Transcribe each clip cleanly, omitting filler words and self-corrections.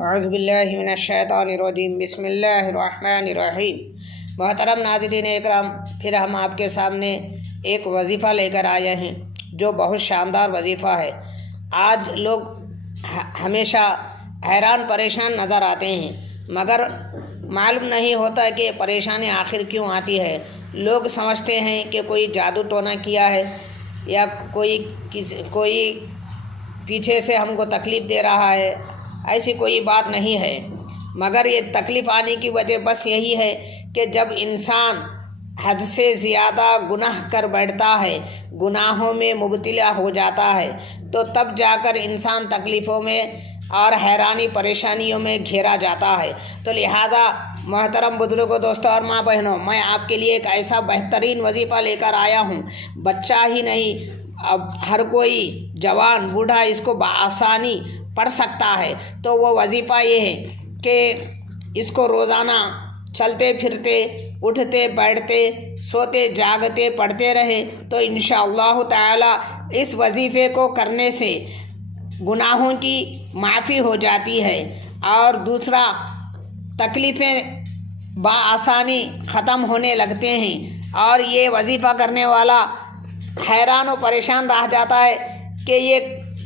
اعوذ باللہ من الشیطان الرجیم بسم اللہ الرحمن الرحیم۔ محترم ناظرین اکرام، پھر ہم آپ کے سامنے ایک وظیفہ لے کر آئے ہیں جو بہت شاندار وظیفہ ہے۔ آج لوگ ہمیشہ حیران پریشان نظر آتے ہیں، مگر معلوم نہیں ہوتا کہ پریشانی آخر کیوں آتی ہے۔ لوگ سمجھتے ہیں کہ کوئی جادو ٹونا کیا ہے یا کوئی پیچھے سے ہم کو تکلیف دے رہا ہے۔ ایسی کوئی بات نہیں ہے، مگر یہ تکلیف آنے کی وجہ بس یہی ہے کہ جب انسان حد سے زیادہ گناہ کر بیٹھتا ہے، گناہوں میں مبتلا ہو جاتا ہے، تو تب جا کر انسان تکلیفوں میں اور حیرانی پریشانیوں میں گھیرا جاتا ہے۔ تو لہٰذا محترم بزرگوں، دوستوں اور ماں بہنوں، میں آپ کے لیے ایک ایسا بہترین وظیفہ لے کر آیا ہوں۔ بچہ ہی نہیں، اب ہر کوئی جوان بوڑھا اس کو بآسانی پڑھ سکتا ہے۔ تو وہ وظیفہ یہ ہے کہ اس کو روزانہ چلتے پھرتے، اٹھتے بیٹھتے، سوتے جاگتے پڑھتے رہے تو انشاءاللہ تعالی اس وظیفے کو کرنے سے گناہوں کی معافی ہو جاتی ہے، اور دوسرا تکلیفیں بآسانی ختم ہونے لگتے ہیں، اور یہ وظیفہ کرنے والا حیران و پریشان رہ جاتا ہے کہ یہ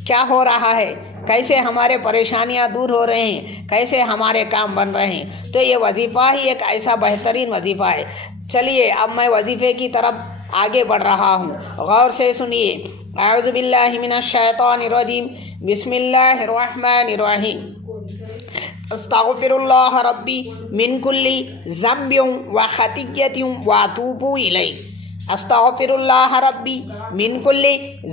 کیا ہو رہا ہے، کیسے ہمارے پریشانیاں دور ہو رہے ہیں، کیسے ہمارے کام بن رہے ہیں۔ تو یہ وظیفہ ہی ایک ایسا بہترین وظیفہ ہے۔ چلیے اب میں وظیفے کی طرف آگے بڑھ رہا ہوں، غور سے سنیے۔ اعوذ باللہ من الشیطان الرجیم بسم اللہ الرحمن الرحیم۔ استغفر اللہ ربی من کل ذنب و خطیۃ و اتوب الیہ۔ استغفر اللہ ربی من کل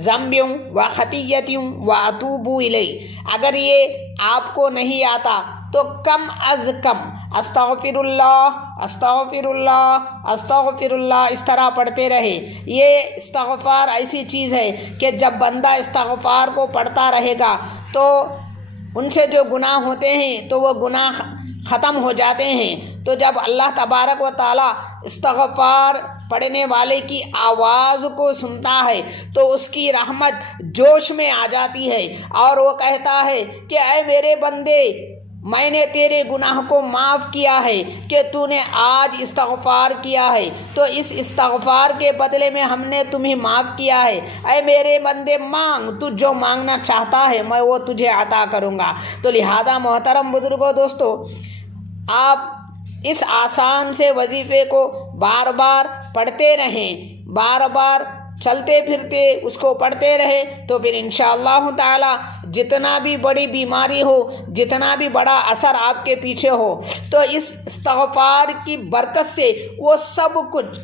ذنب و خطیۃ و اتوب الیہ۔ اگر یہ آپ کو نہیں آتا تو کم از کم استغفر اللہ استغفر اللہ استغفر اللہ اس طرح پڑھتے رہے۔ یہ استغفار ایسی چیز ہے کہ جب بندہ استغفار کو پڑھتا رہے گا تو ان سے جو گناہ ہوتے ہیں تو وہ گناہ ختم ہو جاتے ہیں۔ تو جب اللہ تبارک و تعالیٰ استغفار پڑھنے والے کی آواز کو سنتا ہے تو اس کی رحمت جوش میں آ جاتی ہے، اور وہ کہتا ہے کہ اے میرے بندے، میں نے تیرے گناہ کو معاف کیا ہے کہ تو نے آج استغفار کیا ہے، تو اس استغفار کے بدلے میں ہم نے تمہیں معاف کیا ہے۔ اے میرے بندے، مانگ، تو جو مانگنا چاہتا ہے میں وہ تجھے عطا کروں گا۔ تو لہذا محترم بزرگوں، دوستو، آپ اس آسان سے وظیفے کو بار بار پڑھتے رہیں، بار بار چلتے پھرتے اس کو پڑھتے رہے تو پھر انشاءاللہ تعالی جتنا بھی بڑی بیماری ہو، جتنا بھی بڑا اثر آپ کے پیچھے ہو، تو اس استغفار کی برکت سے وہ سب کچھ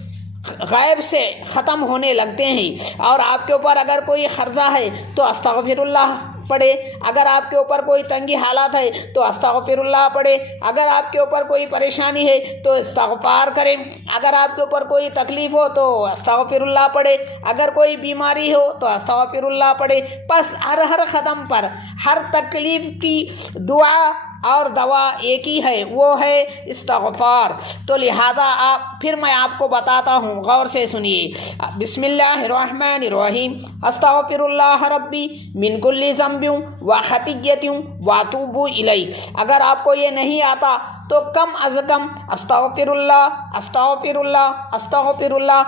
غیب سے ختم ہونے لگتے ہیں۔ اور آپ کے اوپر اگر کوئی قرضہ ہے تو استغفر اللہ پڑھے، اگر آپ کے اوپر کوئی تنگی حالات ہے تو استغفر اللہ پڑھے، اگر آپ کے اوپر کوئی پریشانی ہے تو استغفار کریں، اگر آپ کے اوپر کوئی تکلیف ہو تو استغفر اللہ پڑھے، اگر کوئی بیماری ہو تو استغفر اللہ پڑھے۔ بس ہر قدم پر ہر تکلیف کی دعا اور دوا ایک ہی ہے، وہ ہے استغفار۔ تو لہذا پھر میں آپ کو بتاتا ہوں، غور سے سنیے۔ بسم اللہ الرحمن الرحیم۔ استغفر اللہ ربی من کل ذنب و خطیۃ و اتوب الیہ۔ اگر آپ کو یہ نہیں آتا تو کم از کم استغفر اللہ استغفر اللہ استغفر اللہ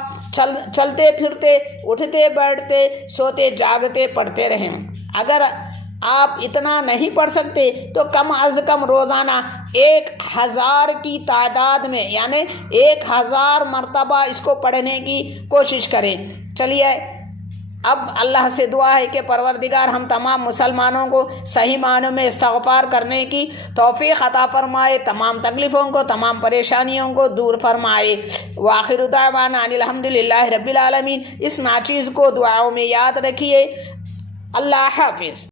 چلتے پھرتے، اٹھتے بیٹھتے، سوتے جاگتے پڑھتے رہیں۔ اگر آپ اتنا نہیں پڑھ سکتے تو کم از کم روزانہ 1000 کی تعداد میں، یعنی 1000 مرتبہ اس کو پڑھنے کی کوشش کریں۔ چلیے اب اللہ سے دعا ہے کہ پروردگار ہم تمام مسلمانوں کو صحیح معنوں میں استغفار کرنے کی توفیق عطا فرمائے، تمام تکلیفوں کو، تمام پریشانیوں کو دور فرمائے۔ وآخر دعوانا ان الحمدللہ رب العالمین۔ اس ناچیز کو دعاؤں میں یاد رکھیے۔ اللہ حافظ۔